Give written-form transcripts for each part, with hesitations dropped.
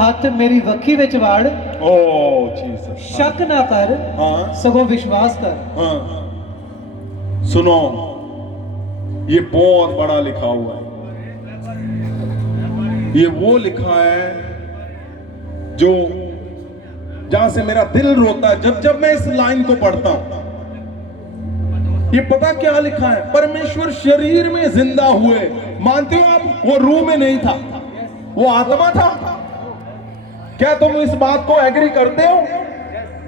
हथ मेरी वक्खी विच वाड़, ओ जीसस, शक ना कर, हाँ सगों विश्वास कर। हाँ, सुनो, ये बहुत बड़ा लिखा हुआ है। ये वो लिखा है जो जहां से मेरा दिल रोता है जब जब मैं इस लाइन को पढ़ता हूं। ये पता क्या लिखा है? परमेश्वर शरीर में जिंदा हुए। मानते हो आप? वो रूह में नहीं था, वो आत्मा था। क्या तुम इस बात को एग्री करते हो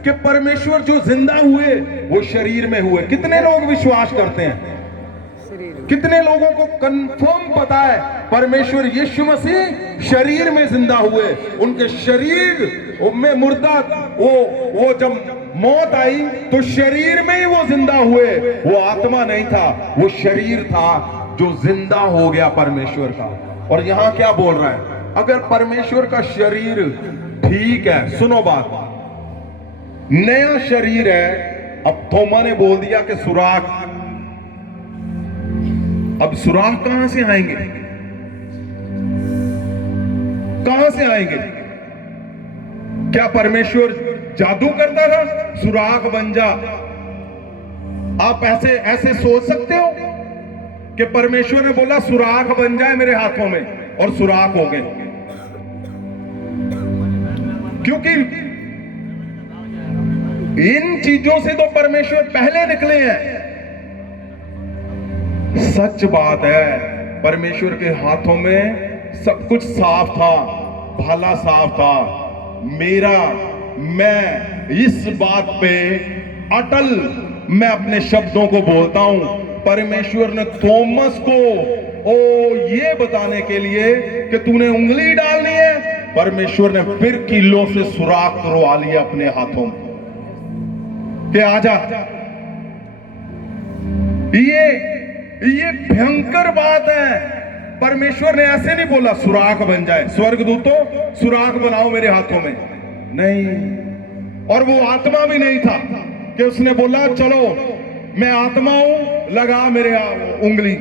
कि परमेश्वर जो जिंदा हुए वो शरीर में हुए? कितने लोग विश्वास करते हैं? कितने लोगों को कंफर्म पता है परमेश्वर यीशु मसीह शरीर में जिंदा हुए? उनके शरीर में मुर्दा, वो जब मौत आई तो शरीर में ही वो जिंदा हुए। वो आत्मा नहीं था, वो शरीर था जो जिंदा हो गया परमेश्वर का। और यहां क्या बोल रहा है? अगर परमेश्वर का शरीर ठीक है, सुनो बात, नया शरीर है। अब थोमा ने बोल दिया कि सुराख, अब सुराख कहां से आएंगे? कहां से आएंगे? क्या परमेश्वर जादू करता था? सुराख बन जा। आप ऐसे ऐसे सोच सकते हो कि परमेश्वर ने बोला सुराख बन जाए मेरे हाथों में और सुराख हो गए? क्योंकि इन चीजों से तो परमेश्वर पहले निकले हैं। सच बात है, परमेश्वर के हाथों में सब कुछ साफ था, भला साफ था। मैं इस बात पे अटल, मैं अपने शब्दों को बोलता हूं। परमेश्वर ने थॉमस को ये बताने के लिए कि तूने उंगली डालनी है, परमेश्वर ने फिर कीलों से सुराख करवा लिया अपने हाथों में कि आजा। ये भयंकर बात है। परमेश्वर ने ऐसे नहीं बोला सुराख बन जाए, स्वर्गदूतों सुराख बनाओ मेरे हाथों में, नहीं। और वो आत्मा भी नहीं था कि उसने बोला चलो मैं आत्मा हूं, लगा मेरे उंगली।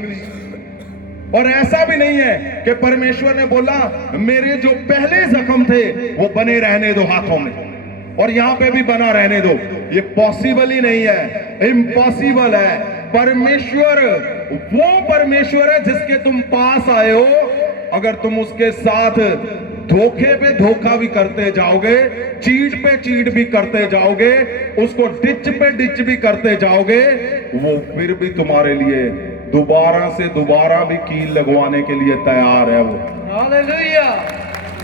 और ऐसा भी नहीं है कि परमेश्वर ने बोला मेरे जो पहले जख्म थे वो बने रहने दो हाथों में, और यहां पे भी बना रहने दो। ये पॉसिबल ही नहीं है, इम्पॉसिबल है। परमेश्वर वो परमेश्वर है जिसके तुम पास आए हो। अगर तुम उसके साथ धोखे पे धोखा भी करते जाओगे, चीट पे चीट भी करते जाओगे, उसको डिच पे डिच भी करते जाओगे, वो फिर भी तुम्हारे लिए दोबारा से दोबारा भी कील लगवाने के लिए तैयार है। वो हालेलुया,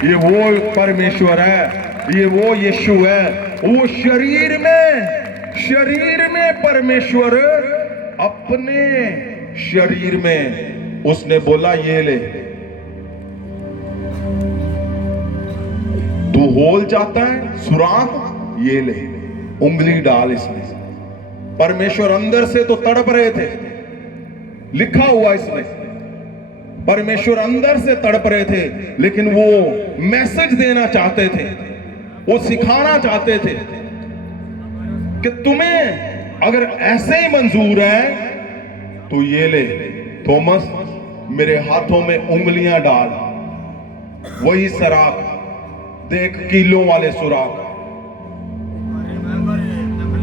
ये वो परमेश्वर है, ये वो यीशु है। वो शरीर में परमेश्वर अपने शरीर में उसने बोला ये ले, तू होल चाहता है सुराख, ये ले, उंगली डाल इसमें। परमेश्वर अंदर से तो तड़प रहे थे, लिखा हुआ इसमें, परमेश्वर अंदर से तड़प रहे थे, लेकिन वो मैसेज देना चाहते थे, वो सिखाना चाहते थे कि तुम्हें अगर ऐसे ही मंजूर है तो ये ले थॉमस, मेरे हाथों में उंगलियां डाल, वही सुराख देख, कीलों वाले सुराख।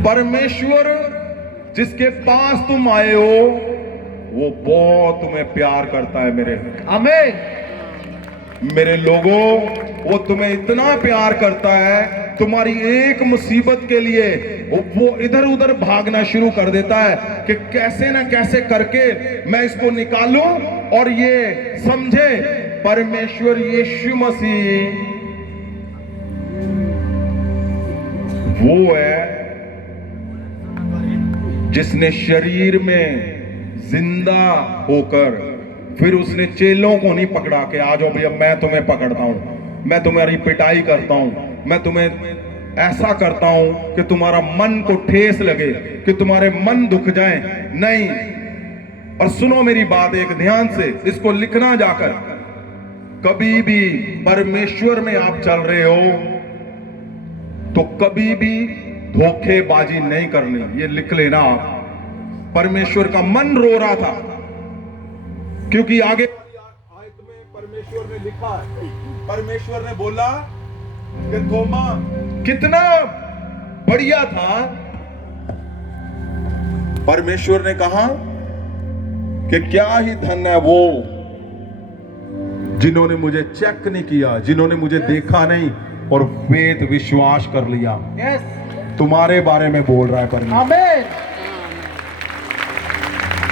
परमेश्वर जिसके पास तुम आए हो वो बहुत तुम्हें प्यार करता है मेरे मेरे लोगों, वो तुम्हें इतना प्यार करता है, तुम्हारी एक मुसीबत के लिए वो इधर उधर भागना शुरू कर देता है कि कैसे ना कैसे करके मैं इसको निकालूं। और ये समझे परमेश्वर यीशु मसीह वो है जिसने शरीर में जिंदा होकर फिर उसने चेलों को नहीं पकड़ा कि आ जाओ भैया मैं तुम्हें पकड़ता हूं, मैं तुम्हारी पिटाई करता हूं, मैं तुम्हें ऐसा करता हूं कि तुम्हारा मन को ठेस लगे, कि तुम्हारे मन दुख जाए। नहीं। और सुनो मेरी बात एक ध्यान से, इसको लिखना जाकर, कभी भी परमेश्वर में आप चल रहे हो तो कभी भी धोखेबाजी नहीं करनी, ये लिख लेना आप। परमेश्वर का मन रो रहा था क्योंकि आगे आयत में परमेश्वर ने लिखा है, परमेश्वर ने बोला कि थोमा कितना बढ़िया था। परमेश्वर ने कहा कि क्या ही धन है वो जिन्होंने मुझे चेक नहीं किया, जिन्होंने मुझे देखा नहीं और फेथ विश्वास कर लिया। यस तुम्हारे बारे में बोल रहा है परमेश्वर, आमीन।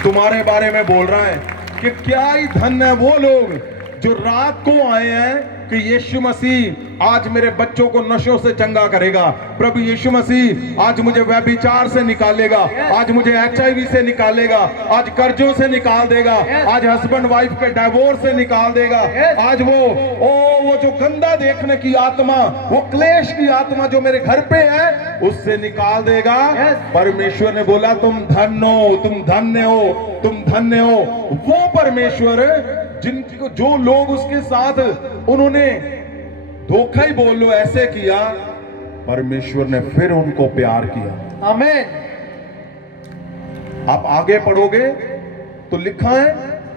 तुम्हारे बारे में बोल रहा है कि क्या ही धन है वो लोग जो रात को आए हैं कि यीशु मसीह आज मेरे बच्चों को नशों से चंगा करेगा, प्रभु यीशु मसीह आज मुझे व्यभिचार से निकालेगा, आज मुझे HIV से निकालेगा, आज कर्जों से निकाल देगा, आज हस्बैंड वाइफ के डिवोर्स से निकाल देगा, आज वो जो गंदा देखने की आत्मा, वो क्लेश की आत्मा जो मेरे घर पे है उससे निकाल देगा। परमेश्वर ने बोला तुम धन्य हो, तुम धन्य हो, तुम धन्य हो। वो परमेश्वर जिनको जो लोग उसके साथ उन्होंने धोखा ही बोल लो ऐसे किया, परमेश्वर ने फिर उनको प्यार किया। आमीन। आप आगे पढ़ोगे तो लिखा है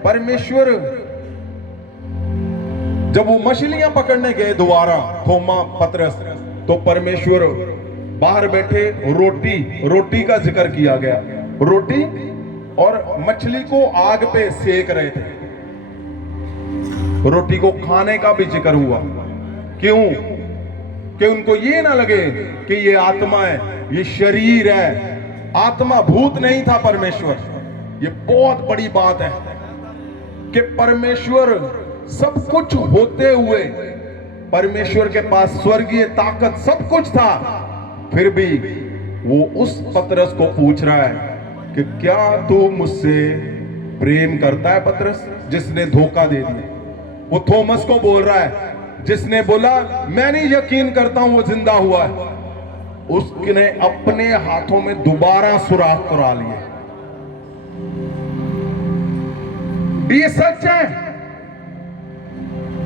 परमेश्वर जब वो मछलियां पकड़ने गए दोबारा थोमा पतरस, तो परमेश्वर बाहर बैठे रोटी का जिक्र किया गया, रोटी और मछली को आग पे सेक रहे थे, रोटी को खाने का भी जिक्र हुआ। क्यों? कि उनको ये ना लगे कि ये आत्मा है, ये शरीर है, आत्मा भूत नहीं था परमेश्वर। ये बहुत बड़ी बात है कि परमेश्वर सब कुछ होते हुए, परमेश्वर के पास स्वर्गीय ताकत सब कुछ था, फिर भी वो उस पतरस को पूछ रहा है कि क्या तू मुझसे प्रेम करता है पतरस, जिसने धोखा दे दिया। वो थॉमस को बोल रहा है जिसने बोला मैं नहीं यकीन करता हूं वो जिंदा हुआ है, उसने अपने हाथों में दोबारा सुराख करा लिए। ये सच है,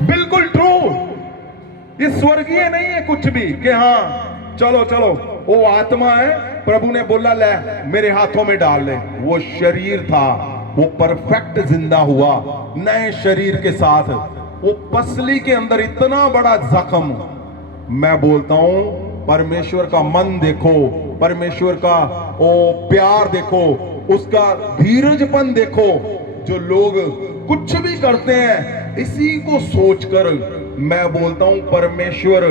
बिल्कुल ट्रू। ये स्वर्गीय नहीं है कुछ भी कि हाँ चलो चलो वो आत्मा है, प्रभु ने बोला ले मेरे हाथों में डाल ले। वो शरीर था, वो परफेक्ट जिंदा हुआ नए शरीर के साथ। वो पसली के अंदर इतना बड़ा जख्म, मैं बोलता हूं परमेश्वर का मन देखो, परमेश्वर का ओ प्यार देखो, उसका धीरजपन देखो। जो लोग कुछ भी करते हैं इसी को सोचकर, मैं बोलता हूं परमेश्वर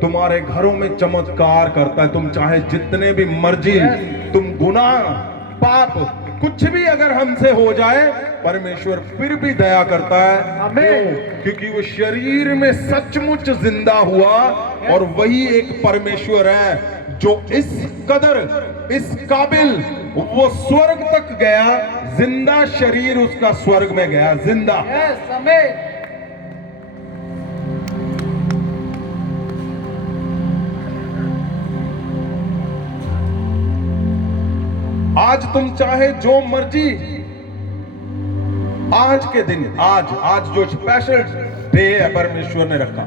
तुम्हारे घरों में चमत्कार करता है। तुम चाहे जितने भी मर्जी तुम गुनाह पाप कुछ भी अगर हमसे हो जाए, परमेश्वर फिर भी दया करता है। आमीन। क्योंकि वो शरीर में सचमुच जिंदा हुआ, और वही एक परमेश्वर है जो इस कदर इस काबिल वो स्वर्ग तक गया, जिंदा शरीर उसका स्वर्ग में गया, जिंदा। यस आमीन। आज तुम चाहे जो मर्जी, आज के दिन आज जो स्पेशल डे है परमेश्वर ने रखा,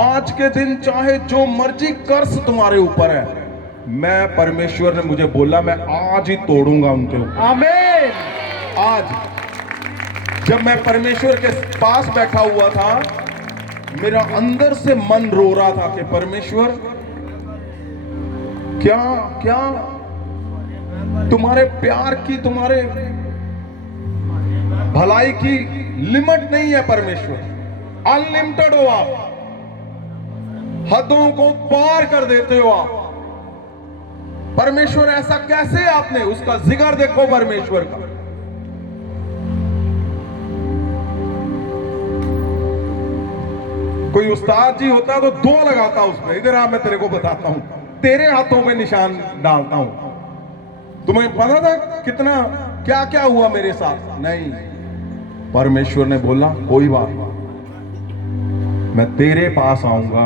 आज के दिन चाहे जो मर्जी कर्ज तुम्हारे ऊपर है, मैं परमेश्वर ने मुझे बोला मैं आज ही तोड़ूंगा उनके ऊपर। आमीन। आज जब मैं परमेश्वर के पास बैठा हुआ था, मेरा अंदर से मन रो रहा था कि परमेश्वर क्या क्या तुम्हारे प्यार की, तुम्हारे भलाई की लिमिट नहीं है परमेश्वर, अनलिमिटेड हो आप, हदों को पार कर देते हो आप। परमेश्वर ऐसा कैसे आपने, उसका जिक्र देखो परमेश्वर का। कोई उस्ताद जी होता तो 2 लगाता उसमें, इधर आ मैं तेरे को बताता हूं, तेरे हाथों में निशान डालता हूं। तुम्हें पता था कितना क्या क्या हुआ मेरे साथ? नहीं, परमेश्वर ने बोला कोई बात नहीं, मैं तेरे पास आऊंगा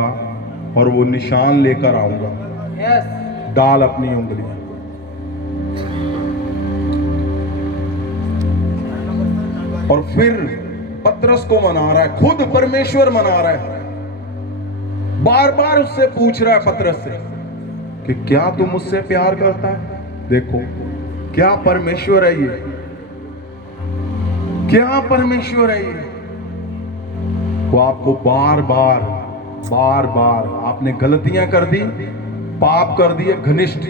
और वो निशान लेकर आऊंगा। यस। डाल अपनी उंगली। और फिर पतरस को मना रहा है, खुद परमेश्वर मना रहा है, बार बार उससे पूछ रहा है पतरस से कि क्या तू मुझसे प्यार करता है? देखो क्या परमेश्वर है ये, क्या परमेश्वर है ये। वो आपको बार बार बार बार आपने गलतियां कर दी, पाप कर दिए घनिष्ठ।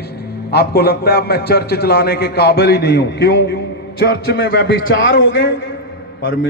आपको लगता है अब मैं चर्च चलाने के काबिल ही नहीं हूं। क्यों? चर्च में व्यभिचार हो गए। परमेश्वर